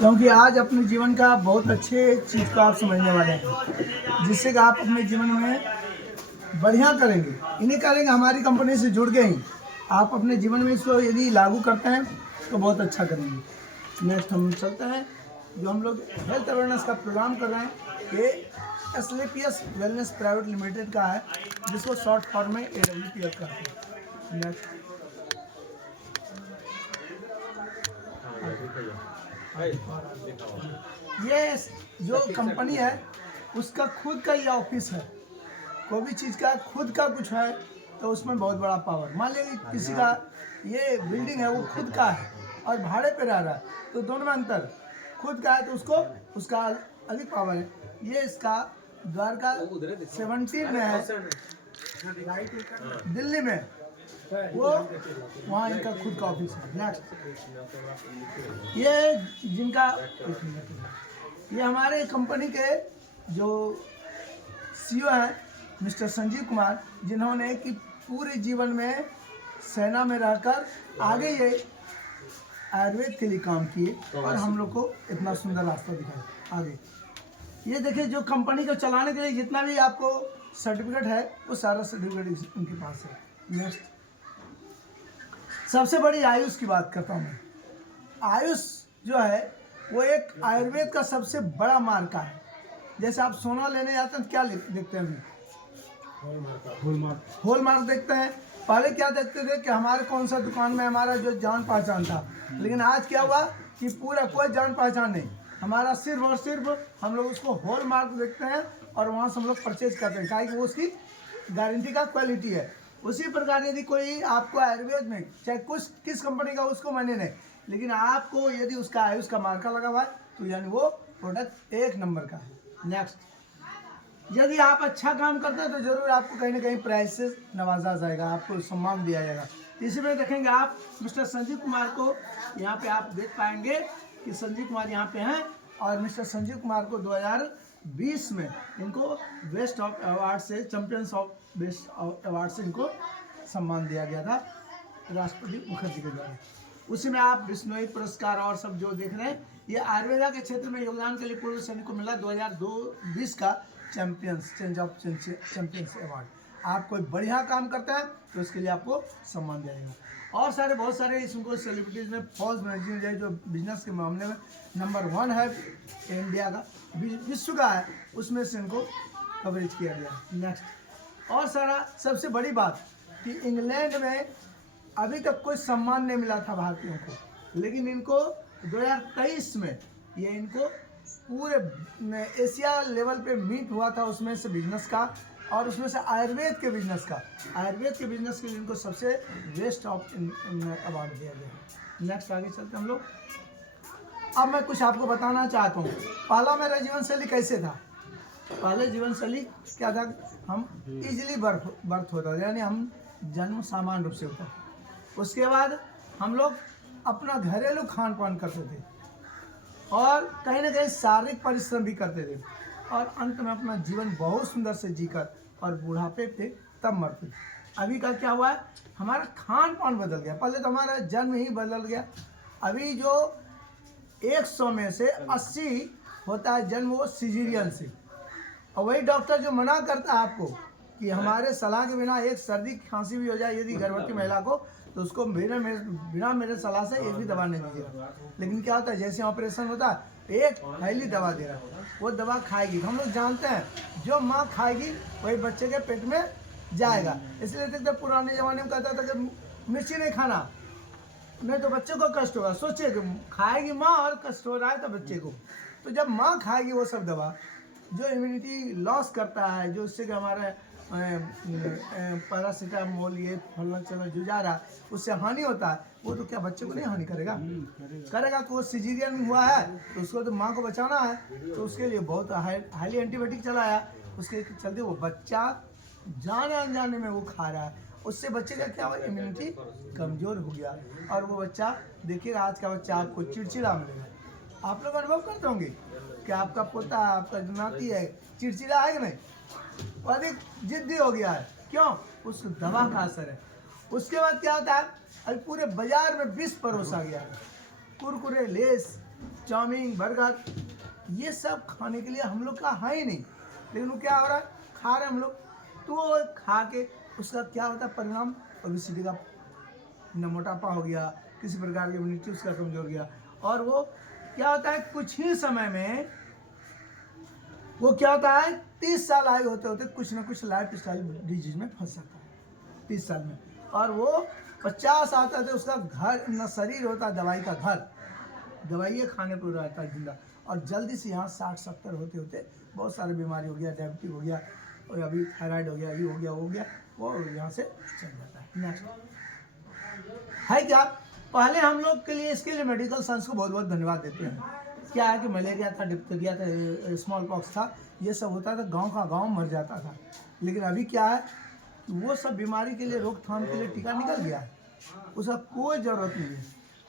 क्योंकि आज अपने जीवन का बहुत अच्छे चीज़ को आप समझने वाले हैं, जिससे कि आप अपने जीवन में बढ़िया करेंगे। इन्हीं करेंगे, हमारी कंपनी से जुड़ के ही आप अपने जीवन में इसको यदि लागू करते हैं तो बहुत अच्छा करेंगे। नेक्स्ट हम चलते हैं, जो हम लोग हेल्थ अवेयरनेस का प्रोग्राम कर रहे हैं, ये एसलेपियस वेलनेस प्राइवेट लिमिटेड का है, जिसको शॉर्ट फॉर्म में AWPL कहते हैं। नेक्स्ट ये जो कंपनी है उसका खुद का ये ऑफिस है। कोई भी चीज़ का खुद का कुछ है तो उसमें बहुत बड़ा पावर। मान लीजिए किसी का ये बिल्डिंग है वो खुद का है और भाड़े पे रह रहा है, तो दोनों में अंतर। खुद का है तो उसको उसका अधिक पावर है। ये इसका द्वारका 17 में है, दिल्ली में, वो वहाँ इनका खुद का ऑफिस है। नेक्स्ट ये जिनका ये हमारे कंपनी के जो CEO हैं मिस्टर संजीव कुमार, जिन्होंने कि पूरे जीवन में सेना में रहकर आगे ये आयुर्वेद के लिए काम किए और हम लोग को इतना सुंदर रास्ता दिखाया आगे। ये देखिए, जो कंपनी को चलाने के लिए जितना भी आपको सर्टिफिकेट है वो सारा सर्टिफिकेट उनके पास है। नेक्स्ट सबसे बड़ी आयुष की बात करता हूँ मैं। आयुष जो है वो एक आयुर्वेद का सबसे बड़ा मार्का है। जैसे आप सोना लेने जाते हैं तो क्या देखते हैं? हॉलमार्क देखते हैं। पहले क्या देखते थे कि हमारे कौन सा दुकान में हमारा जो जान पहचान था, लेकिन आज क्या हुआ कि पूरा कोई जान पहचान नहीं, हमारा सिर्फ और सिर्फ हम लोग उसको हॉलमार्क देखते हैं और वहाँ से हम लोग परचेज करते हैं, क्या कि वो उसकी गारंटी का क्वालिटी है। उसी प्रकार यदि कोई आपको आयुर्वेद में चाहे कुछ किस कंपनी का उसको माने नहीं, लेकिन आपको यदि उसका आयुष का मार्का लगा हुआ है तो यानी वो प्रोडक्ट एक नंबर का है। नेक्स्ट, यदि आप अच्छा काम करते हैं तो जरूर आपको कहीं ना कहीं प्राइज से नवाजा जाएगा, आपको सम्मान दिया जाएगा। इसी में देखेंगे आप मिस्टर संजीव कुमार को, यहाँ पे आप देख पाएंगे कि संजीव कुमार यहाँ पे हैं, और मिस्टर संजीव कुमार को 2020 में इनको बेस्ट ऑफ अवार्ड से, चैंपियंस ऑफ बेस्ट अवार्ड से इनको सम्मान दिया गया था राष्ट्रपति मुखर्जी के द्वारा। उसी में आप बिश्नोई पुरस्कार और सब जो देख रहे हैं, ये आयुर्वेदा के क्षेत्र में योगदान के लिए पूर्व सैनिक को मिला 2020 का चैंपियंस अवार्ड। आप कोई बढ़िया काम करते हैं तो उसके लिए आपको सम्मान दिया जाएगा। और बहुत सारे इसको सेलिब्रिटीज में फॉल्स मैगजीन है जो बिजनेस के मामले में नंबर 1 है इंडिया का, विश्व का है, उसमें से इनको कवरेज किया गया। नेक्स्ट, और सबसे बड़ी बात कि इंग्लैंड में अभी तक कोई सम्मान नहीं मिला था भारतीयों को, लेकिन इनको 2023 में ये इनको पूरे एशिया लेवल पे मीट हुआ था, उसमें से बिजनेस का और उसमें से आयुर्वेद के बिजनेस के लिए इनको सबसे बेस्ट ऑफ अवार्ड दिया गया। नेक्स्ट आगे चलते हम लोग। अब मैं कुछ आपको बताना चाहता हूँ, पहला मेरा जीवन शैली कैसे था। पहले जीवन शैली क्या था, हम इजीली बर्थ होता था, यानी हम जन्म सामान्य रूप से होता था। उसके बाद हम लोग अपना घरेलू खान पान करते थे और कहीं ना कहीं शारीरिक परिश्रम भी करते थे, और अंत में अपना जीवन बहुत सुंदर से जीकर और बुढ़ापे पे तब मरते थे। अभी का क्या हुआ है, हमारा खान पान बदल गया। पहले तो हमारा जन्म ही बदल गया। अभी जो 100 में से 80 होता है जन्म वो सिजेरियन से, और वही डॉक्टर जो मना करता है आपको कि हमारे सलाह के बिना एक सर्दी खांसी भी हो जाए यदि गर्भवती महिला को, तो उसको बिना मेरे सलाह से एक भी दवा नहीं दीजिएगा। लेकिन क्या होता है, जैसे ऑपरेशन होता है एक पहली दवा दे रहा है, वो दवा खाएगी। हम लोग जानते हैं जो माँ खाएगी वही बच्चे के पेट में जाएगा। इसलिए देखते पुराने ज़माने में कहता था कि मिर्ची नहीं खाना, नहीं तो बच्चे को कष्ट होगा। सोचिए कि खाएगी माँ और कष्ट हो रहा है तो बच्चे को। तो जब माँ खाएगी वो सब दवा जो इम्यूनिटी लॉस करता है, जो उससे कि हमारा पैरासीटामोल ये फलना चलना जो जा रहा है उससे हानि होता है, वो तो क्या बच्चे को नहीं हानि करेगा? करेगा। तो वो सिजेरियन हुआ है तो उसको तो माँ को बचाना है, तो उसके लिए बहुत हाईली एंटीबायोटिक चलाया। उसके चलते वो बच्चा जाने अनजाने में वो खा रहा है, उससे बच्चे का क्या हुआ, इम्यूनिटी कमज़ोर हो गया। और वो बच्चा देखिएगा, आज का बच्चा आपको चिड़चिड़ा मिलेगा। आप लोग अनुभव करते होंगे कि आपका पोता आपका नाती है चिड़चिड़ा है कि नहीं, अधिक जिद्दी हो गया है, क्यों? उस दवा का असर है। उसके बाद क्या होता है, अभी पूरे बाजार में विष परोसा गया है, कुरकुरे, लेस, चाउमीन, बर्गर, ये सब खाने के लिए हम लोग का है ही नहीं, लेकिन वो क्या हो रहा है, खा रहे हैं हम लोग। तो वो खा के उसका क्या होता है परिणाम, ओबेसिटी का, न मोटापा हो गया, किसी प्रकार की इम्यूनिटी उसका कमजोर गया, और वो क्या होता है कुछ ही समय में वो क्या होता है 30 साल आयु होते होते कुछ ना कुछ लाइफ स्टाइल डिजीज में फंस जाता है 30 साल में, और वो 50 आता थे उसका घर न शरीर होता, दवाई का घर, दवाइयाँ खाने को रहता है जिंदा, और जल्दी से यहाँ 60-70 होते होते बहुत सारी बीमारी हो गया, डायबिटीज हो गया, और अभी थायराइड हो गया, ये हो गया, वो हो गया, वो यहाँ से चल जाता है। नेक्स्ट है क्या, पहले हम लोग के लिए इसके लिए मेडिकल साइंस को बहुत बहुत धन्यवाद देते हैं। क्या है कि मलेरिया था, डिप्थीरिया था, स्मॉल पॉक्स था, ये सब होता था, गांव का गांव मर जाता था। लेकिन अभी क्या है कि वो सब बीमारी के लिए रोकथाम के लिए टीका निकल गया है, उसका कोई ज़रूरत नहीं है।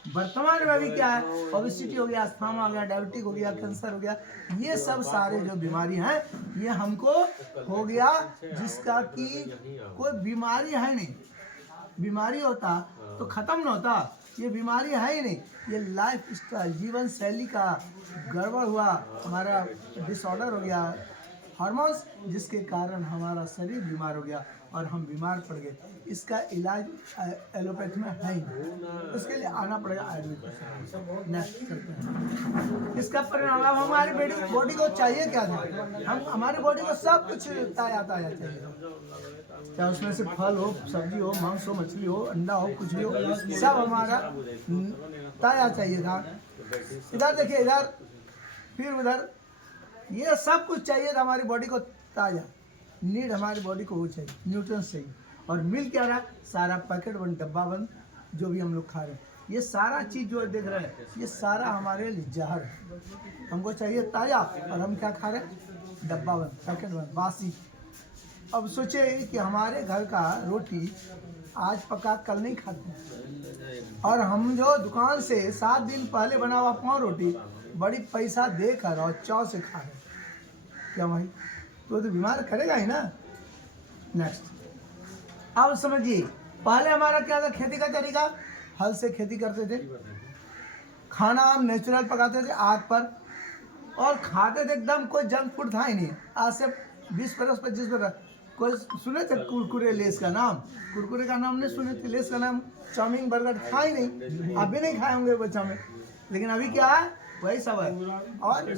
वर्तमान में अभी क्या है, ओबेसिटी हो गया, अस्थमा हो गया, डायबिटिक हो गया, कैंसर हो गया, ये सब सारे जो बीमारी हैं ये हमको हो गया, जिसका कि कोई बीमारी है नहीं। बीमारी होता तो खत्म ना होता, ये बीमारी है ही नहीं, ये लाइफ स्टाइल, जीवन शैली का गड़बड़ हुआ, हमारा डिसऑर्डर हो गया, हार्मोन्स, जिसके कारण हमारा शरीर बीमार हो गया और हम बीमार पड़ गए। इसका इलाज एलोपैथी में है ही नहीं, उसके लिए आना पड़ेगा आयुर्वेद। नेक्स्ट चलते हैं, इसका परिणाम अब हमारी बॉडी को चाहिए क्या था, हम हमारी बॉडी को सब कुछ ताजा ताजा चाहिए, चाहे उसमें से फल हो, सब्जी हो, मांस हो, मछली हो, अंडा हो, कुछ भी हो, सब हमारा ताजा चाहिए था। इधर देखिए, इधर फिर उधर, ये सब कुछ चाहिए था हमारी बॉडी को ताजा, नीड हमारी बॉडी को वो चाहिए, न्यूट्रिएंट्स चाहिए, और मिल क्या रहा, सारा पैकेट बंद, डब्बा बंद, जो भी हम लोग खा रहे हैं, ये सारा चीज़ जो देख रहे हैं, ये सारा हमारे लिए जहर है। हमको चाहिए ताजा, और हम क्या खा रहे हैं, डब्बा बंद, पैकेट बंद, बासी। अब सोचे कि हमारे घर का रोटी आज पका कल नहीं खाते, और हम जो दुकान से 7 दिन पहले बना हुआ पाव रोटी बड़ी पैसा देकर और चाव से खा रहे, क्या भाई, तो बीमार करेगा ही ना। नेक्स्ट, अब समझिए, पहले हमारा क्या था, खेती का तरीका, हल से खेती करते थे, खाना हम नेचुरल पकाते थे आग पर, और खाते थे एकदम, कोई जंक फूड था ही नहीं। आज से 20 बरस 25 बरस कोई सुने थे कुरकुरे, लेस का नाम, कुरकुरे का नाम नहीं सुने थे, लेस का नाम, चाउमीन, बर्गर था ही नहीं, अभी नहीं खाए होंगे बच्चा में, लेकिन अभी क्या है, वही सब है, और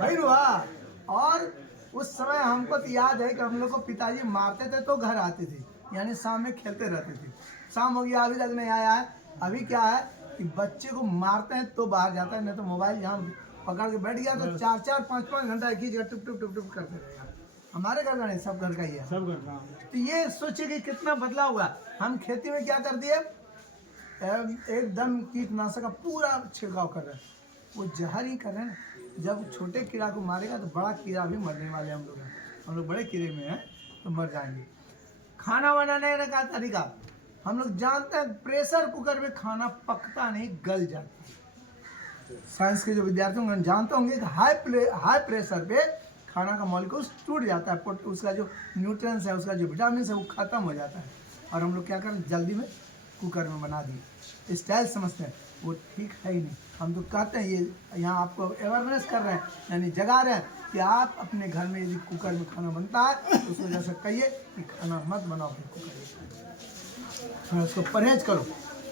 वही हुआ। और उस समय हमको तो याद है कि हम लोग को पिताजी मारते थे तो घर आते थे, यानी शाम में खेलते रहते थे, शाम हो गया अभी तक नहीं आया है। अभी क्या है कि बच्चे को मारते हैं तो बाहर जाता है, नहीं तो मोबाइल यहाँ पकड़ के बैठ गया तो 4-4, 5-5 घंटा एक ही जगह टुप टुप टुप टुप करते रहेगा। हमारे घर का नहीं, सब घर का ही है, सब घर का। तो ये सोचिए कि कितना बदलाव हुआ। हम खेती में क्या कर दिए, एकदम कीटनाशक का पूरा छिड़काव कर रहे हैं, वो जहर ही कर रहे हैं। जब छोटे कीड़ा को मारेगा तो बड़ा कीड़ा भी मरने वाले हम लोग बड़े कीड़े में हैं तो मर जाएंगे। खाना बनाने का तरीका हम लोग जानते हैं, प्रेशर कुकर में खाना पकता नहीं, गल जाता। साइंस के जो विद्यार्थी होंगे जानते होंगे कि हाई प्रेशर पे खाना का मॉलिक्यूल टूट जाता है, उसका जो न्यूट्रिएंट्स है, उसका जो विटामिन है वो खत्म हो जाता है, और हम लोग क्या करें, जल्दी में कुकर में बना दिए, स्टाइल समझते हैं, वो ठीक है ही नहीं। हम तो कहते हैं, ये यहाँ आपको अवेयरनेस कर रहे हैं, यानी जगा रहे हैं कि आप अपने घर में यदि कुकर में खाना बनता है तो उस वजह से कहिए कि खाना मत बनाओ फिर कुकर में, उसको परहेज करो,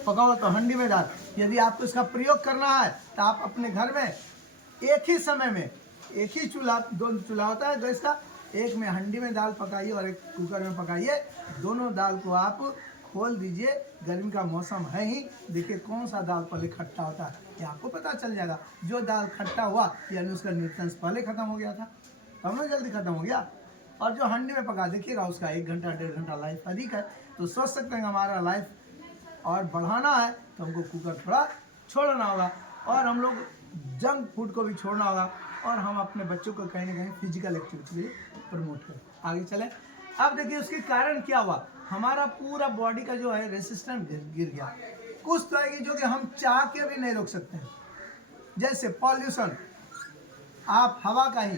पकाओ तो हंडी में डाल। यदि आपको इसका प्रयोग करना है तो आप अपने घर में एक ही समय में, एक ही चूल्हा, 2 चूल्हा होता है गैस का, एक में हंडी में दाल पकाइए और एक कुकर में पकाइए, दोनों दाल को आप खोल दीजिए। गर्मी का मौसम है ही, देखिए कौन सा दाल पहले खट्टा होता है, ये आपको पता चल जाएगा। जो दाल खट्टा हुआ यानी उसका न्यूट्रिएंट्स पहले खत्म हो गया था, तब ना जल्दी खत्म हो गया। और जो हंडी में पका देखिएगा उसका 1 घंटा 1.5 घंटा लाइफ अधिक है। तो सोच सकते हैं हमारा लाइफ और बढ़ाना है तो हमको कुकर थोड़ा छोड़ना होगा, और हम लोग जंक फूड को भी छोड़ना होगा, और हम अपने बच्चों को कहीं ना कहीं फिजिकल एक्टिविटी प्रमोट करें। आगे चलें। अब देखिए उसके कारण क्या हुआ, हमारा पूरा बॉडी का जो है रेसिस्टेंस गिर गया। कुछ तो है कि जो कि हम चाह के भी नहीं रोक सकते हैं, जैसे पॉल्यूशन। आप हवा का ही,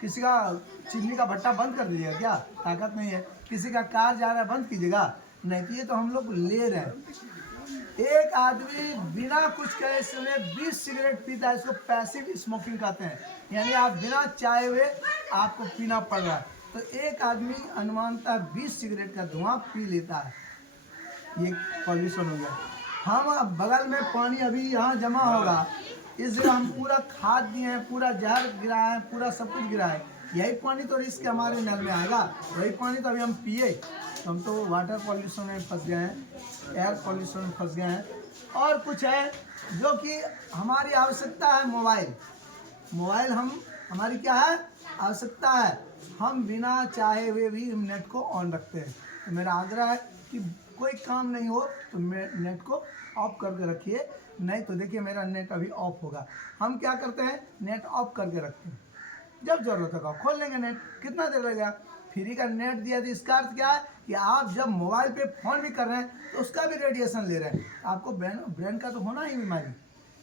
किसी का चिमनी का भट्टा बंद कर दीजिएगा क्या, ताकत नहीं है। किसी का कार जा रहा है बंद कीजिएगा, नहीं। तो ये तो हम लोग ले रहे हैं, एक आदमी बिना कुछ करे सुने 20 सिगरेट पीता है, इसको पैसिव स्मोकिंग कहते हैं, यानी आप बिना चाहे हुए आपको पीना पड़ रहा है। तो एक आदमी अनुमानतः 20 सिगरेट का धुआं पी लेता है, ये पॉल्यूशन हो गया। हम बगल में पानी अभी यहाँ जमा होगा, इस जगह हम पूरा खाद दिए हैं, पूरा जहर गिराए हैं, पूरा सब कुछ गिराए हैं, यही पानी तो रिस्क हमारे नल में आएगा, वही पानी तो अभी हम पिए, तो हम तो वाटर पॉल्यूशन में फंस गए हैं, एयर पॉल्यूशन में फंस गए हैं। और कुछ है जो कि हमारी आवश्यकता है, मोबाइल हमारी क्या है, आवश्यकता है, हम बिना चाहे हुए भी नेट को ऑन रखते हैं। तो मेरा आग्रह है कि कोई काम नहीं हो तो नेट को ऑफ करके रखिए, नहीं तो देखिए मेरा नेट अभी ऑफ होगा। हम क्या करते हैं, नेट ऑफ करके रखते हैं, जब जरूरत होगा खोल लेंगे नेट, कितना देर लगेगा। फ्री का नेट दिया तो इसका अर्थ क्या है कि आप जब मोबाइल पे फोन भी कर रहे हैं तो उसका भी रेडिएशन ले रहे हैं, आपको ब्रेन का तो होना ही बीमारी।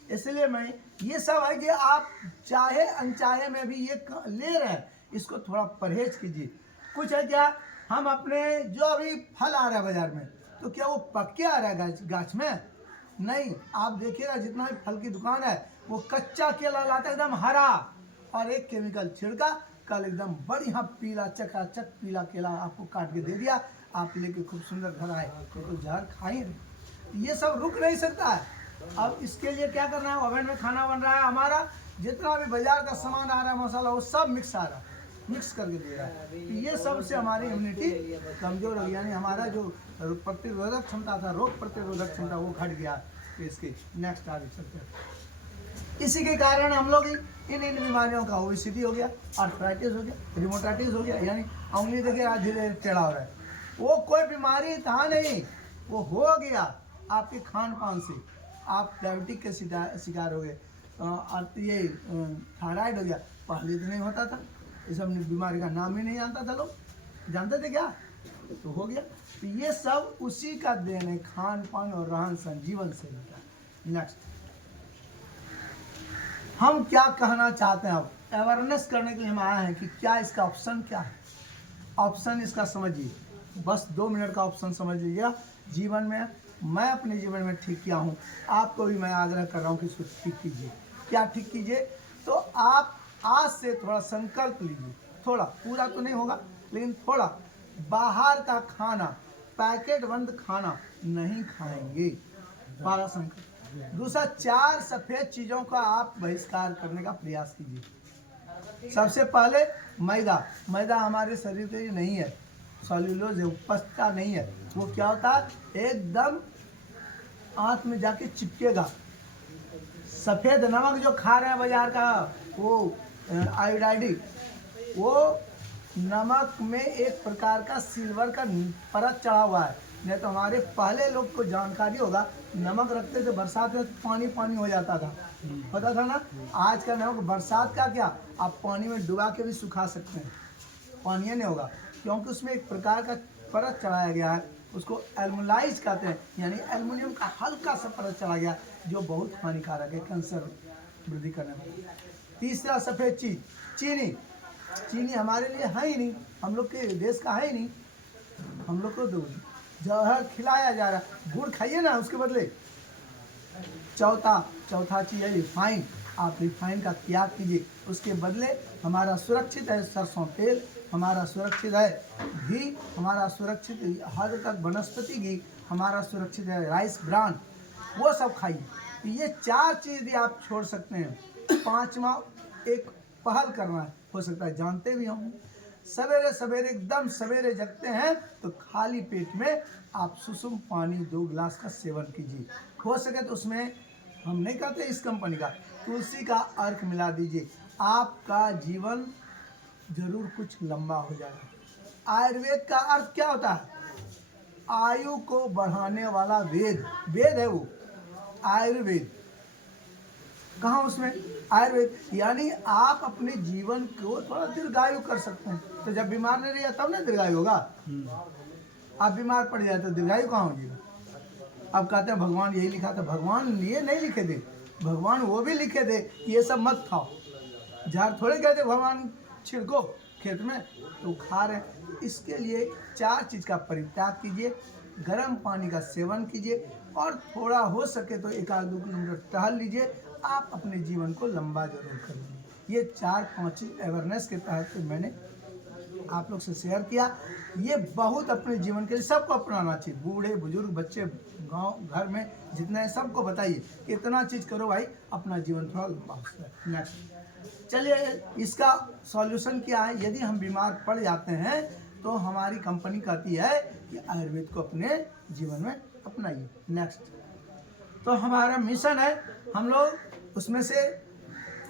इसलिए मैं ये सब है कि आप चाहे अनचाहे में भी ये ले रहे हैं, इसको थोड़ा परहेज कीजिए। कुछ है क्या, हम अपने जो अभी फल आ रहा है बाजार में, तो क्या वो पक के आ रहा है गाछ में? नहीं, आप देखिएगा जितना भी फल की दुकान है वो कच्चा केला लाता है एकदम हरा, और एक केमिकल छिड़का, कल एकदम बढ़िया पीला चकाचक पीला केला आपको काट के दे दिया, आप लेके खूब सुंदर घर आए, तो जहर खाए। ये सब रुक नहीं सकता है। अब इसके लिए क्या करना है, ओवन में खाना बन रहा है हमारा, जितना भी बाजार का सामान आ रहा है मसाला, वो सब मिक्स आ रहा है, मिक्स करके दे रहा है। तो ये सब से हमारी इम्यूनिटी कमजोर हो गई, यानी हमारा जो प्रतिरोधक क्षमता था, रोग प्रतिरोधक क्षमता, वो घट गया। तो इसके नेक्स्ट आगे चलते हैं। इसी के कारण हम लोग इन बीमारियों का ओबेसिटी हो गया, आर्थराइटिस हो गया, रिमोटाइटिस हो गया, यानी उंगली देखिए आज धीरे धीरे टेढ़ा हो रहा है। वो कोई बीमारी था नहीं, वो हो गया आपके खान पान से। आप डायबिटिक के शिकार हो गए, ये थायराइड हो गया, पहले तो नहीं होता था, ये सब बीमारी का नाम ही नहीं जानता था, लोग जानते थे क्या, तो हो गया। तो ये सब उसी का देन है, खान पान और रहन सहन, जीवन शैली का। नेक्स्ट हम क्या कहना चाहते हैं, अब अवेयरनेस करने के लिए हम आए हैं कि क्या इसका ऑप्शन क्या है। ऑप्शन इसका समझिए, बस 2 मिनट का ऑप्शन समझ लीजिएगा। जीवन में मैं अपने जीवन में ठीक किया हूँ, आपको भी मैं आग्रह कर रहा हूँ कि इसको ठीक कीजिए। क्या ठीक कीजिए, तो आप आज से थोड़ा संकल्प लीजिए, थोड़ा, पूरा तो नहीं होगा लेकिन थोड़ा, बाहर का खाना, पैकेट बंद खाना नहीं खाएंगे, पहला संकल्प। दूसरा, 4 सफेद चीजों का आप बहिष्कार करने का प्रयास कीजिए। सबसे पहले मैदा हमारे शरीर के लिए नहीं है, सेल्यूलोज है, पचता नहीं है। वो क्या होता है, एकदम आंत में जाके चिपकेगा। सफेद नमक जो खा रहे हैं बाजार का, वो आयोडाइड, वो नमक में एक प्रकार का सिल्वर का परत चढ़ा हुआ है। नहीं तो हमारे पहले लोग को जानकारी होगा, नमक रखते थे बरसात में पानी पानी हो जाता था, पता था ना। आज का नमक बरसात का क्या, आप पानी में डुबा के भी सुखा सकते हैं, पानी नहीं होगा, क्योंकि उसमें एक प्रकार का परत चढ़ाया गया है, उसको एल्मुलाइज कहते हैं, यानी एल्युमिनियम का हल्का सा परत चढ़ा गया, जो बहुत हानिकारक है, कैंसर वृद्धि करने में। तीसरा सफ़ेद चीज, चीनी हमारे लिए है ही नहीं, हम लोग के देश का है ही नहीं, हम लोग को तो जहर खिलाया जा रहा है, गुड़ खाइए ना उसके बदले। चौथा चीज है रिफाइन, आप रिफाइन का त्याग कीजिए, उसके बदले हमारा सुरक्षित है सरसों तेल, हमारा सुरक्षित है घी, हमारा सुरक्षित हर तक वनस्पति घी, हमारा सुरक्षित है राइस ब्रान, वो सब खाइए। ये 4 चीज़ भी आप छोड़ सकते हैं। 5वां एक पहल करना है, हो सकता है जानते भी होंगे, सवेरे सवेरे एकदम सवेरे जगते हैं तो खाली पेट में आप सुसुम पानी 2 गिलास का सेवन कीजिए। हो सके तो उसमें, हम नहीं कहते इस कंपनी का, तुलसी का अर्क मिला दीजिए, आपका जीवन जरूर कुछ लंबा हो जाएगा। आयुर्वेद का अर्थ क्या होता है, आयु को बढ़ाने वाला वेद है वो आयुर्वेद। कहाँ उसमें आयुर्वेद, यानी आप अपने जीवन को थोड़ा दीर्घायु कर सकते हैं। तो जब बीमार नहीं रहिए तब ना दीर्घायु होगा, आप बीमार पड़ जाए तो दीर्घायु कहाँ होगी। अब कहते हैं भगवान यही लिखा था, भगवान ये नहीं लिखे थे, भगवान वो भी लिखे थे कि ये सब मत खाओ, जहर थोड़े कहते भगवान छिड़को खेत में तो खा रहे हैं। इसके लिए 4 चीज़ का परित्याग कीजिए, गर्म पानी का सेवन कीजिए, और थोड़ा हो सके तो 1-2 किलोमीटर टहल लीजिए। आप अपने जीवन को लंबा जरूर करेंगे। ये 4-5 चीज़ अवेयरनेस के तहत मैंने आप लोग से शेयर किया। ये बहुत अपने जीवन के लिए सबको अपनाना चाहिए, बूढ़े बुजुर्ग बच्चे गांव घर में जितने हैं सबको बताइए इतना चीज़ करो भाई, अपना जीवन थोड़ा लंबा हो जाए। नेक्स्ट चलिए, इसका सॉल्यूशन क्या है। यदि हम बीमार पड़ जाते हैं तो हमारी कंपनी कहती है कि आयुर्वेद को अपने जीवन में अपनाइए। नेक्स्ट, तो हमारा मिशन है, हम लोग उसमें से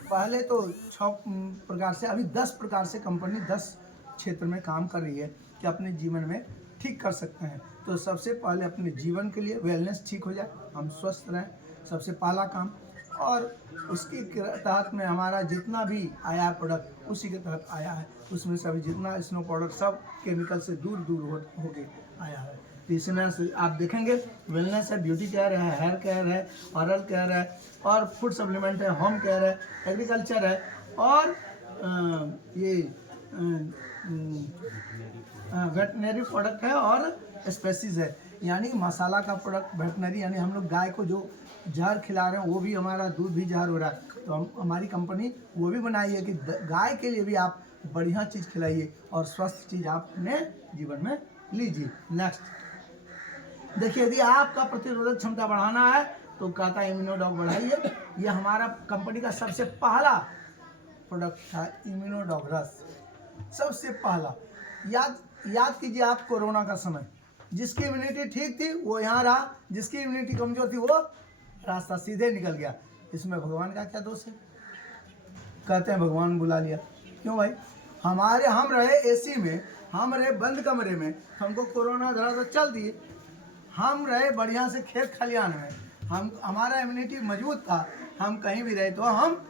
पहले तो 6 प्रकार से, अभी 10 प्रकार से कंपनी 10 क्षेत्र में काम कर रही है कि अपने जीवन में ठीक कर सकते हैं। तो सबसे पहले अपने जीवन के लिए वेलनेस ठीक हो जाए, हम स्वस्थ रहें, सबसे पहला काम। और उसके तहत में हमारा जितना भी आया है प्रोडक्ट उसी के तहत आया है। उसमें से अभी जितना स्नो पाउडर सब केमिकल से दूर दूर हो के आया है। तो इसमें आप देखेंगे वेलनेस है, ब्यूटी केयर है, हेयर केयर है, ऑरल केयर है, और फूड सप्लीमेंट है, होम केयर है, एग्रीकल्चर है, और ये वेटनरी प्रोडक्ट है, और स्पेसीज है, यानी मसाला का प्रोडक्ट वेटनरी, यानी हम लोग गाय को जो जहर खिला रहे हैं वो भी हमारा दूध भी जहर हो रहा है। तो हमारी कंपनी वो भी बनाई है कि गाय के लिए भी आप बढ़िया चीज़ खिलाइए और स्वस्थ चीज़ आप अपने जीवन में लीजिए। नेक्स्ट देखिए, यदि आपका प्रतिरोधक क्षमता बढ़ाना है तो कहता है इम्यूनोडॉग बढ़ाइए। ये हमारा कंपनी का सबसे पहला प्रोडक्ट था इम्यूनोडॉग रस, सबसे पहला। याद कीजिए आप, कोरोना का समय जिसकी इम्यूनिटी ठीक थी वो यहाँ रहा, जिसकी इम्यूनिटी कमजोर थी वो रास्ता सीधे निकल गया। इसमें भगवान का क्या दोष है? कहते हैं भगवान बुला लिया। क्यों भाई? हम रहे एसी में, हम रहे बंद कमरे में, हमको कोरोना धरा तो चल दिए। हम रहे बढ़िया से खेत खलियान में, हमारा इम्यूनिटी मजबूत था, हम कहीं भी रहे तो हम